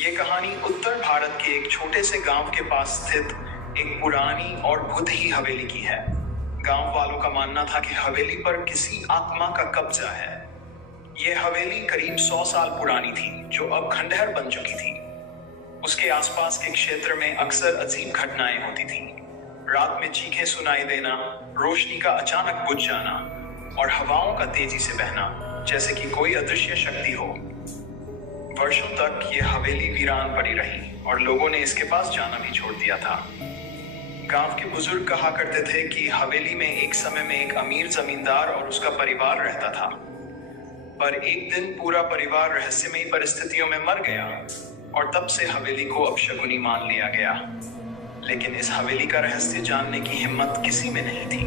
ये कहानी उत्तर भारत के एक छोटे से गांव के पास स्थित एक पुरानी और भूत ही हवेली की है। गांव वालों का मानना था कि हवेली पर किसी आत्मा का कब्जा है। ये हवेली करीब 100 साल पुरानी थी, जो अब खंडहर बन चुकी थी। उसके आसपास के क्षेत्र में अक्सर अजीब घटनाएं होती थी। रात में चीखें सुनाई देना, रोशनी का अचानक बुझ जाना और हवाओं का तेजी से बहना, जैसे कि कोई अदृश्य शक्ति हो। वर्षों तक ये हवेली वीरान पड़ी रही और लोगों ने इसके पास जाना भी छोड़ दिया था। गांव के बुजुर्ग कहा करते थे कि हवेली में एक समय में एक अमीर जमींदार और उसका परिवार रहता था, पर एक दिन पूरा परिवार रहस्यमयी परिस्थितियों में मर गया और तब से हवेली को अपशकुनी मान लिया गया। लेकिन इस हवेली का रहस्य जानने की हिम्मत किसी में नहीं थी।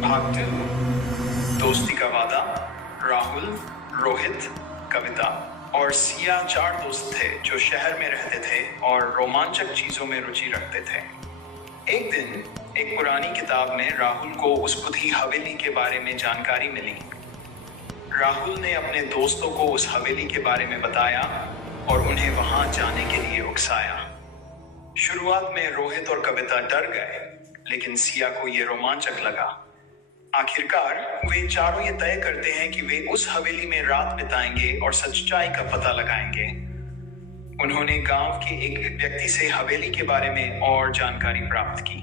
भाग 2, दोस्ती का वादा। राहुल, रोहित, कविता और सिया 4 दोस्त थे जो शहर में रहते थे और रोमांचक चीजों में रुचि रखते थे। एक दिन एक पुरानी किताब में राहुल को उस बुरी हवेली के बारे में जानकारी मिली। राहुल ने अपने दोस्तों को उस हवेली के बारे में बताया और उन्हें वहां जाने के लिए उकसाया। शुरुआत में रोहित और कविता डर गए, लेकिन सिया को यह रोमांचक लगा। आखिरकार वे चारों ये तय करते हैं कि वे उस हवेली में रात बिताएंगे और सच्चाई का पता लगाएंगे। उन्होंने गांव के एक व्यक्ति से हवेली के बारे में और जानकारी प्राप्त की।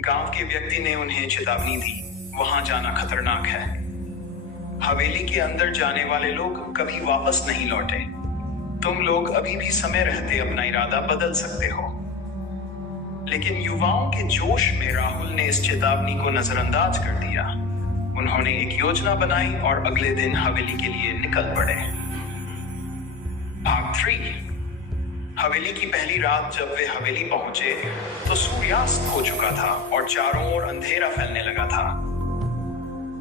गांव के व्यक्ति ने उन्हें चेतावनी दी, वहां जाना खतरनाक है। हवेली के अंदर जाने वाले लोग कभी वापस नहीं लौटे। तुम लोग अभी भी समय रहते अपना इरादा बदल सकते हो। लेकिन युवाओं के जोश में राहुल ने इस चेतावनी को नजरअंदाज कर दिया। उन्होंने एक योजना बनाई और अगले दिन हवेली के लिए निकल पड़े। भाग 3, हवेली की पहली रात। जब वे हवेली पहुंचे तो सूर्यास्त हो चुका था और चारों ओर अंधेरा फैलने लगा था।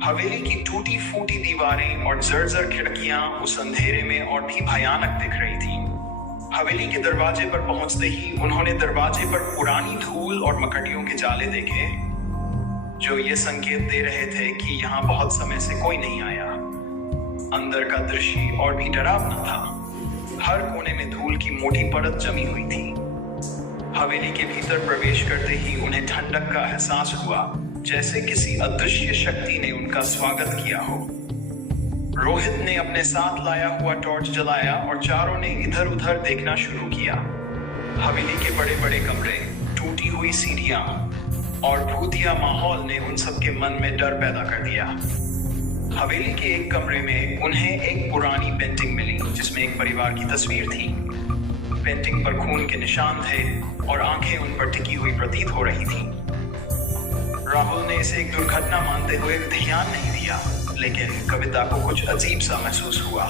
हवेली की टूटी फूटी दीवारें और जर्जर खिड़कियां उस अंधेरे में और भी भयानक दिख रही थी। हवेली के दरवाजे पर पहुंचते ही उन्होंने दरवाजे पर पुरानी धूल और मकड़ियों के जाले देखे, जो ये संकेत दे रहे थे कि यहाँ बहुत समय से कोई नहीं आया। अंदर का दृश्य और भी डरावना था। हर कोने में धूल की मोटी परत जमी हुई थी। हवेली के भीतर प्रवेश करते ही उन्हें ठंडक का एहसास हुआ, जैसे किसी अदृश्य शक्ति ने उनका स्वागत किया हो। रोहित ने अपने साथ लाया हुआ टॉर्च जलाया और चारों ने इधर उधर देखना शुरू किया। हवेली के बड़े बड़े कमरे, टूटी हुई सीढ़ियां और भूतिया माहौल ने उन सबके मन में डर पैदा कर दिया। हवेली के एक कमरे में उन्हें एक पुरानी पेंटिंग मिली, जिसमें एक परिवार की तस्वीर थी। पेंटिंग पर खून के निशान थे और आंखें उन पर टिकी हुई प्रतीत हो रही थी। राहुल ने इसे एक दुर्घटना मानते हुए ध्यान नहीं दिया, लेकिन कविता को कुछ अजीब सा महसूस हुआ।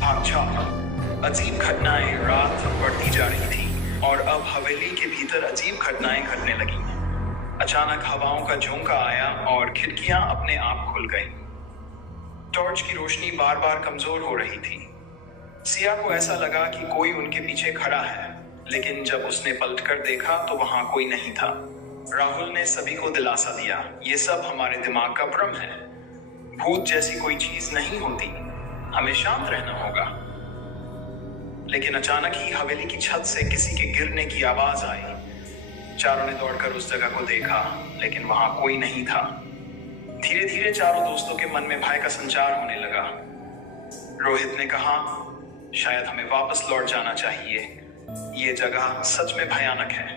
भाग 4, अजीब घटनाएं। रात बढ़ती जा रही थी और अब हवेली के भीतर अजीब घटनाएं घटने लगी। अचानक हवाओं का झोंका आया और खिड़कियां अपने आप खुल गईं। टॉर्च की रोशनी बार बार कमजोर हो रही थी। सिया को ऐसा लगा कि कोई उनके पीछे खड़ा है, लेकिन जब उसने पलटकर देखा तो वहां कोई नहीं था। राहुल ने सभी को दिलासा दिया, ये सब हमारे दिमाग का भ्रम है। भूत जैसी कोई चीज नहीं होती, हमें शांत रहना होगा। लेकिन अचानक ही हवेली की छत से किसी के गिरने की आवाज आई। चारों ने दौड़कर उस जगह को देखा, लेकिन वहां कोई नहीं था। धीरे धीरे चारों दोस्तों के मन में भय का संचार होने लगा। रोहित ने कहा, शायद हमें वापस लौट जाना चाहिए, ये जगह सच में भयानक है।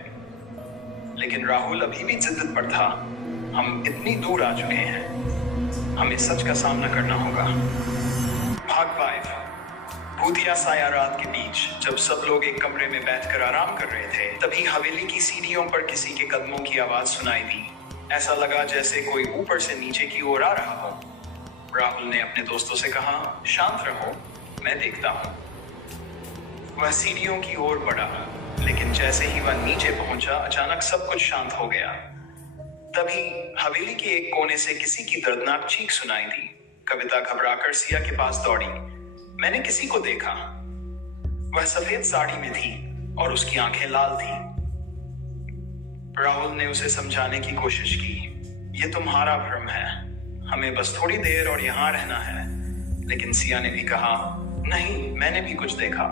लेकिन राहुल अभी भी जिद्द पर था, हम इतनी दूर आ चुके हैं, हमें सच का सामना करना होगा। भाग 5, भूतिया साया रात के बीच। जब सब लोग एक कमरे में बैठकर आराम कर रहे थे, तभी हवेली की सीढ़ियों पर किसी के कदमों की आवाज सुनाई दी। ऐसा लगा जैसे कोई ऊपर से नीचे की ओर आ रहा हो। राहुल ने अपने दोस्तों से कहा, शांत रहो, मैं देखता हूं। वह सीढ़ियों की ओर बढ़ा, लेकिन जैसे ही वह नीचे पहुंचा, अचानक सब कुछ शांत हो गया। तभी हवेली के एक कोने से किसी की दर्दनाक चीख सुनाई दी। कविता घबराकर सिया के पास दौड़ी। मैंने किसी को देखा। वह सफेद साड़ी में थी और उसकी आंखें लाल थी। राहुल ने उसे समझाने की कोशिश की, ये तुम्हारा भ्रम है, हमें बस थोड़ी देर और यहाँ रहना है। लेकिन सिया ने भी कहा, नहीं, मैंने भी कुछ देखा।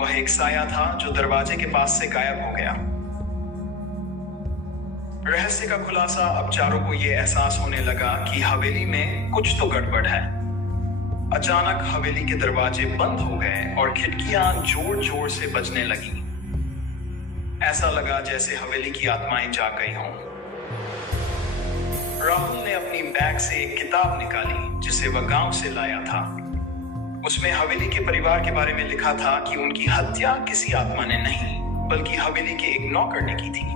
वह एक साया था जो दरवाजे के पास से गायब हो गया। रहस्य का खुलासा अब चारों को यह एहसास होने लगा कि हवेली में कुछ तो गड़बड़ है। अचानक हवेली के दरवाजे बंद हो गए और खिड़कियां जोर जोर से बजने लगी। ऐसा लगा जैसे हवेली की आत्माएं जाग गई हों। राहुल ने अपनी बैग से एक किताब निकाली जिसे वह गांव से लाया था। उसमें हवेली के परिवार के बारे में लिखा था कि उनकी हत्या किसी आत्मा ने नहीं बल्कि हवेली के एक नौकर ने की थी,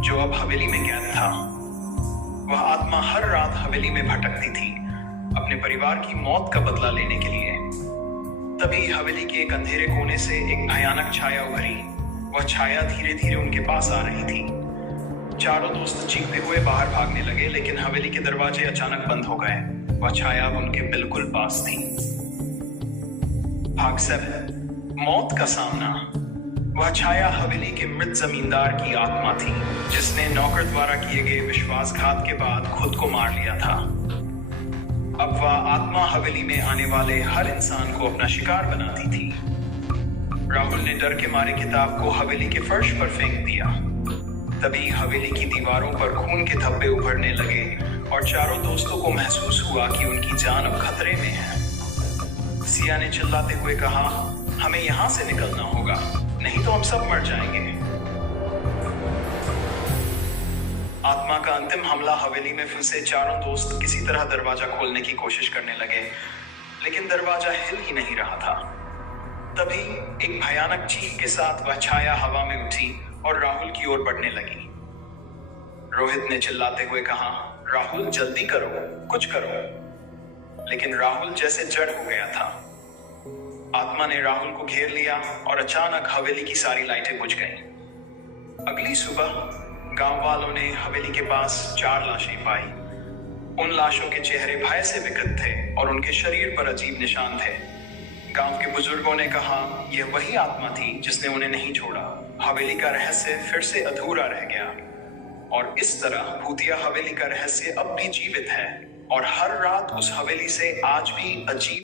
जो अब हवेली में कैद था। वह आत्मा हर रात हवेली में भटकती थी, अपने परिवार की मौत का बदला लेने के लिए। तभी हवेली के एक अंधेरे कोने से एक भयानक छाया उभरी। वह छाया धीरे धीरे उनके पास आ रही थी। चारों दोस्त चीखते हुए बाहर भागने लगे, लेकिन हवेली के दरवाजे अचानक बंद हो गए। वह छाया उनके बिल्कुल पास थी। भाग 7, मौत का सामना। वह छाया हवेली के मृत जमींदार की आत्मा थी, जिसने नौकर द्वारा किए गए विश्वासघात के बाद खुद को मार लिया था। अब वह आत्मा हवेली में आने वाले हर इंसान को अपना शिकार बनाती थी। राहुल ने डर के मारे किताब को हवेली के फर्श पर फेंक दिया। तभी हवेली की दीवारों पर खून के धब्बे उभरने लगे और चारों दोस्तों को महसूस हुआ कि उनकी जान अब खतरे में है। सिया ने चिल्लाते हुए कहा, हमें यहां से निकलना होगा, नहीं तो हम सब मर जाएंगे। आत्मा का अंतिम हमला हवेली में फंसे चारों दोस्त किसी तरह दरवाजा खोलने की कोशिश करने लगे, लेकिन दरवाजा हिल ही नहीं रहा था। तभी एक भयानक चीख के साथ वह छाया हवा में उठी और राहुल की ओर बढ़ने लगी। रोहित ने चिल्लाते हुए कहा, राहुल जल्दी करो, कुछ करो। लेकिन राहुल जैसे जड़ हो गया था। आत्मा ने राहुल को घेर लिया और अचानक हवेली की सारी लाइटें बुझ गईं। अगली सुबह गांव वालों ने हवेली के पास 4 लाशें पाई। उन लाशों के चेहरे भय से विकृत थे और उनके शरीर पर अजीब निशान थे। गांव के बुजुर्गों ने कहा, यह वही आत्मा थी जिसने उन्हें नहीं छोड़ा। हवेली का रहस्य फिर से अधूरा रह गया और इस तरह भूतिया हवेली का रहस्य अब भी जीवित है और हर रात उस हवेली से आज भी अजीब